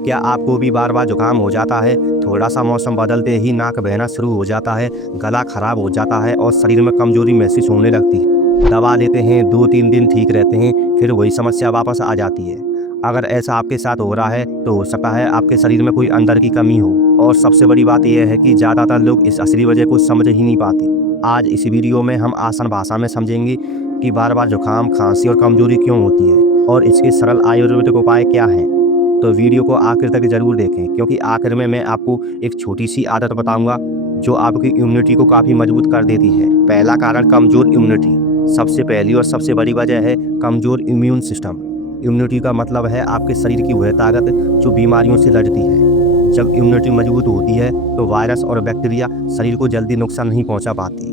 क्या आपको भी बार बार जुकाम हो जाता है? थोड़ा सा मौसम बदलते ही नाक बहना शुरू हो जाता है, गला खराब हो जाता है और शरीर में कमजोरी महसूस होने लगती है। दवा लेते हैं, 2-3 दिन ठीक रहते हैं, फिर वही समस्या वापस आ जाती है। अगर ऐसा आपके साथ हो रहा है तो हो सकता है आपके शरीर में कोई अंदर की कमी हो। और सबसे बड़ी बात यह है कि ज़्यादातर लोग इस असली वजह को समझ ही नहीं पाते। आज इस वीडियो में हम आसान भाषा में समझेंगे कि बार बार जुकाम, खांसी और कमजोरी क्यों होती है और इसके सरल आयुर्वेदिक उपाय क्या हैं। तो वीडियो को आखिर तक जरूर देखें, क्योंकि आखिर में मैं आपको एक छोटी सी आदत बताऊंगा जो आपकी इम्यूनिटी को काफ़ी मजबूत कर देती है। पहला कारण, कमजोर इम्यूनिटी। सबसे पहली और सबसे बड़ी वजह है कमजोर इम्यून सिस्टम। इम्यूनिटी का मतलब है आपके शरीर की वह ताकत जो बीमारियों से लड़ती है। जब इम्यूनिटी मजबूत होती है तो वायरस और बैक्टीरिया शरीर को जल्दी नुकसान नहीं पहुंचा पाती।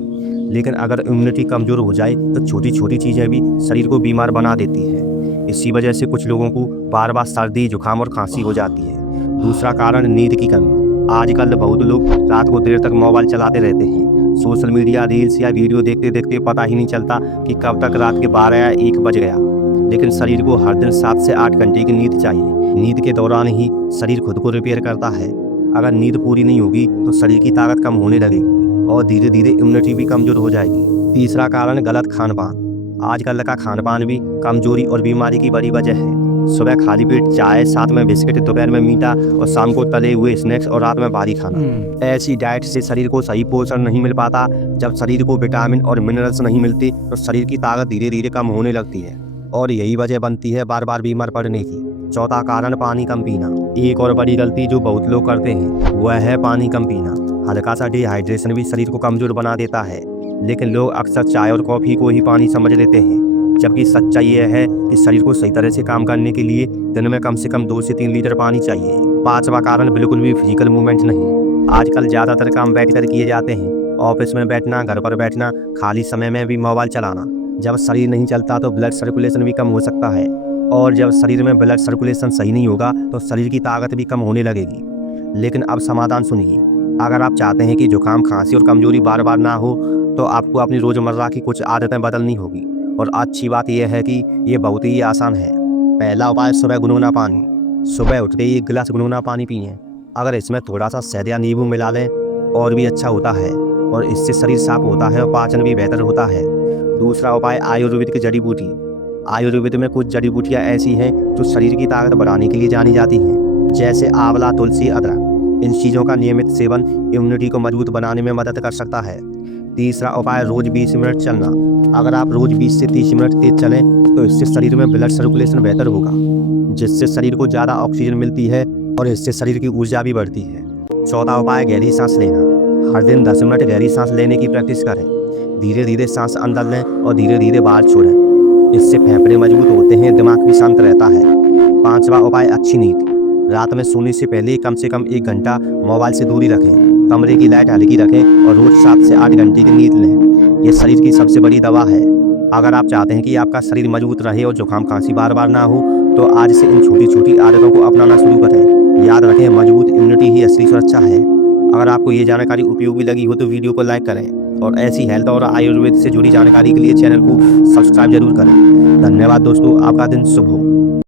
लेकिन अगर इम्यूनिटी कमजोर हो जाए तो छोटी छोटी चीज़ें भी शरीर को बीमार बना देती है। इसी वजह से कुछ लोगों को बार बार सर्दी, जुकाम और खांसी हो जाती है। दूसरा कारण, नींद की कमी। आजकल बहुत लोग रात को देर तक मोबाइल चलाते रहते हैं। सोशल मीडिया, रील्स या वीडियो देखते देखते पता ही नहीं चलता कि कब तक रात के 12 या 1 बज गया। लेकिन शरीर को हर दिन 7 से 8 घंटे की नींद चाहिए। नींद के दौरान ही शरीर खुद को रिपेयर करता है। अगर नींद पूरी नहीं होगी तो शरीर की ताकत कम होने लगेगी और धीरे धीरे इम्यूनिटी भी कमजोर हो जाएगी। तीसरा कारण, गलत खान पान। आजकल का खान पान भी कमजोरी और बीमारी की बड़ी वजह है। सुबह खाली पेट चाय, साथ में बिस्किट, दोपहर में मीठा और शाम को तले हुए स्नैक्स और रात में भारी खाना। ऐसी डाइट से शरीर को सही पोषण नहीं मिल पाता। जब शरीर को विटामिन और मिनरल्स नहीं मिलते तो शरीर की ताकत धीरे धीरे कम होने लगती है और यही वजह बनती है बार बार बीमार पड़ने की। चौथा कारण, पानी कम पीना। एक और बड़ी गलती जो बहुत लोग करते हैं वह है पानी कम पीना। हल्का सा डिहाइड्रेशन भी शरीर को कमजोर बना देता है, लेकिन लोग अक्सर चाय और कॉफ़ी को ही पानी समझ लेते हैं। जबकि सच्चाई यह है कि शरीर को सही तरह से काम करने के लिए दिन में कम से कम 2 से 3 लीटर पानी चाहिए। पांचवा कारण, बिल्कुल भी फिजिकल मूवमेंट नहीं। आजकल ज़्यादातर काम बैठकर किए जाते हैं। ऑफिस में बैठना, घर पर बैठना, खाली समय में भी मोबाइल चलाना। जब शरीर नहीं चलता तो ब्लड सर्कुलेशन भी कम हो सकता है और जब शरीर में ब्लड सर्कुलेशन सही नहीं होगा तो शरीर की ताकत भी कम होने लगेगी। लेकिन अब समाधान सुनिए। अगर आप चाहते हैं कि जुकाम, खांसी और कमजोरी बार बार ना हो तो आपको अपनी रोज़मर्रा की कुछ आदतें बदलनी होगी। और अच्छी बात यह है कि ये बहुत ही आसान है। पहला उपाय, सुबह गुनगुना पानी। सुबह उठते ही 1 गिलास गुनगुना पानी पिएं। अगर इसमें थोड़ा सा शहद या नींबू मिला लें और भी अच्छा होता है और इससे शरीर साफ होता है और पाचन भी बेहतर होता है। दूसरा उपाय, आयुर्वेदिक जड़ी बूटी। आयुर्वेद में कुछ जड़ी बूटियाँ ऐसी हैं जो शरीर की ताकत बढ़ाने के लिए जानी जाती हैं, जैसे आंवला, तुलसी, अदरक। इन चीज़ों का नियमित सेवन इम्यूनिटी को मजबूत बनाने में मदद कर सकता है। तीसरा उपाय, रोज 20 मिनट चलना। अगर आप रोज 20 से 30 मिनट तेज चलें तो इससे शरीर में ब्लड सर्कुलेशन बेहतर होगा, जिससे शरीर को ज़्यादा ऑक्सीजन मिलती है और इससे शरीर की ऊर्जा भी बढ़ती है। चौथा उपाय, गहरी सांस लेना। हर दिन 10 मिनट गहरी सांस लेने की प्रैक्टिस करें। धीरे धीरे सांस अंदर लें और धीरे धीरे बाहर छोड़ें। इससे फेफड़े मजबूत होते हैं, दिमाग भी शांत रहता है। पांचवा उपाय, अच्छी नींद। रात में सोने से पहले कम से कम 1 घंटा मोबाइल से दूरी रखें। कमरे की लाइट हल्की रखें और रोज 7 से 8 घंटे की नींद लें। ये शरीर की सबसे बड़ी दवा है। अगर आप चाहते हैं कि आपका शरीर मजबूत रहे और जुकाम, खांसी बार बार ना हो तो आज से इन छोटी छोटी आदतों को अपनाना शुरू करें। याद रखें, मजबूत इम्यूनिटी ही असली सुरक्षा है। अगर आपको ये जानकारी उपयोगी लगी हो तो वीडियो को लाइक करें और ऐसी हेल्थ और आयुर्वेद से जुड़ी जानकारी के लिए चैनल को सब्सक्राइब जरूर करें। धन्यवाद दोस्तों, आपका दिन शुभ हो।